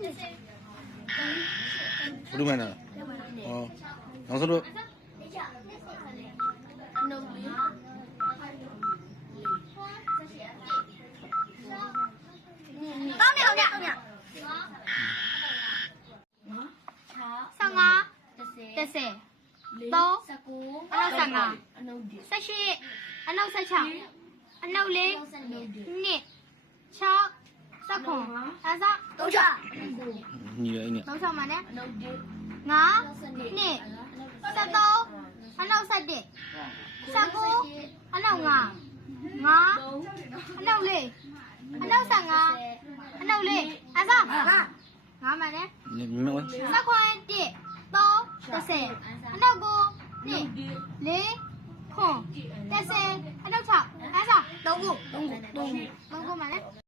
ဘလူးမန်လားဩနောက်ဆုံးတော့တောင်းနေအောင်ညအောင်ညဆောင်းက30 30 3 19အနောက်55 18အနောက်16အနောက်4 2 စသုံးချညီရအင်းနဲ့သုံးချမှာနဲ့ငါနှစ်ဆက်သုံးအနောက်ဆက်တစ်ဆက်ကိုအနောက်ငါငါအနောက်လေးအနောက်ဆက်ငါအနောက်လေးအစငါငါမှာနဲ့ညီမဝစက်ခွန်တစ်သုံးတစ်ဆယ်အနောက်ကိုနှစ်လေးခွန်တစ်ဆယ်အနောက်ချအစသုံးခုသုံးခုသုံးခုမှာနဲ့